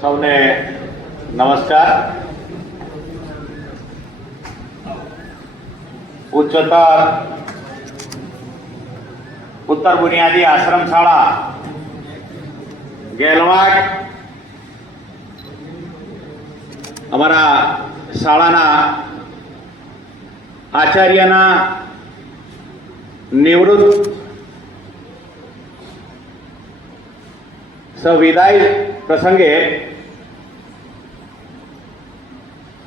સૌને નમસ્કાર। ઉચ્ચતર ઉત્તર બુનિયાદી આશ્રમ શાળા ગેલવાડ અમારા શાળાના આચાર્યના નિવૃત્ત સવિદાય પ્રસંગે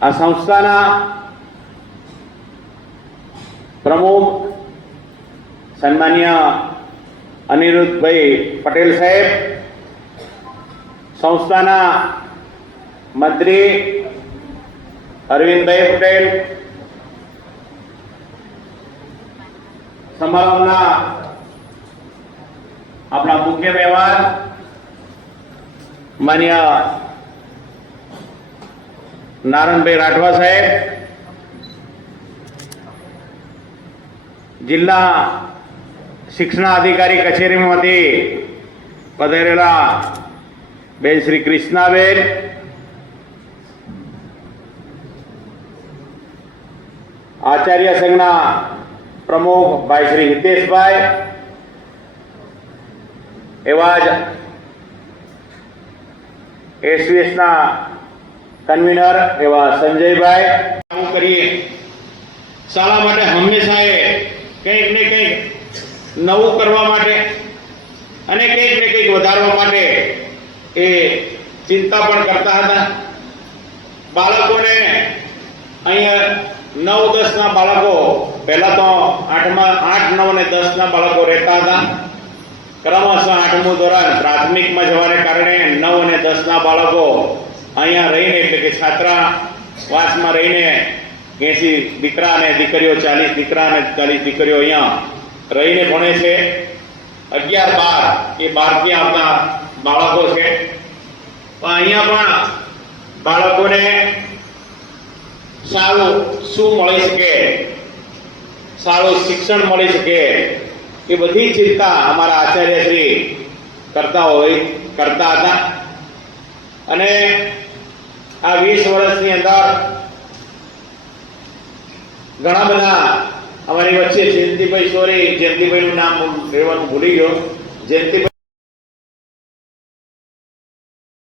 આ સંસ્થાના પ્રમુખ સન્માન્ય અનિરુદ્ધભાઈ પટેલ સાહેબ, સંસ્થાના મંત્રી અરવિંદભાઈ પટેલ, સમારંભના આપણા મુખ્ય મહેમાન માન્ય નારણભાઈ રાઠવા સાહેબ, જિલ્લા શિક્ષણાધિકારી કચેરીમાંથી પધારેલા બેન શ્રી કૃષ્ણાબેન, આચાર્ય સંઘના પ્રમુખ ભાઈ શ્રી હિતેશભાઈ, એવા જ એસવીએસના કન્વીનર એવા સંજયભાઈ, આવું કરીએ શાળા માટે હંમેશા કંઈક ને કંઈક નવું કરવા માટે અને કંઈક ને કંઈક વધારવા માટે એ ચિંતા પણ કરતા હતા। બાળકોને અહીંયા 9-10ના બાળકો, પહેલા તો 8, 9 અને 10ના બાળકો રહેતા હતા। ક્રમશઃ 8મું ધોરણ પ્રાથમિકમાં જવાને કારણે 9 અને 10ના બાળકો અહીંયા રહીને, એટલે કે છાત્રાવાસમાં રહીને 80 દીકરા અને દીકરીઓ, 40 દીકરા અને 40 દીકરીઓ અહીંયા રહીને ભણે છે। 11-12 એ 12થી આવતા બાળકો છે। પણ અહીંયા પણ બાળકોને સારું શું મળી શકે, સારું શિક્ષણ મળી શકે, એ બધી ચિંતા અમારા આચાર્યશ્રી કરતા હતા। અને આ 20 વર્ષની અંદર ઘણા બધા અમારી વચ્ચે જયંતિભાઈ, સોરી જયંતિભાઈનું નામ લેવાનું ભૂલી ગયો, જયંતિભાઈ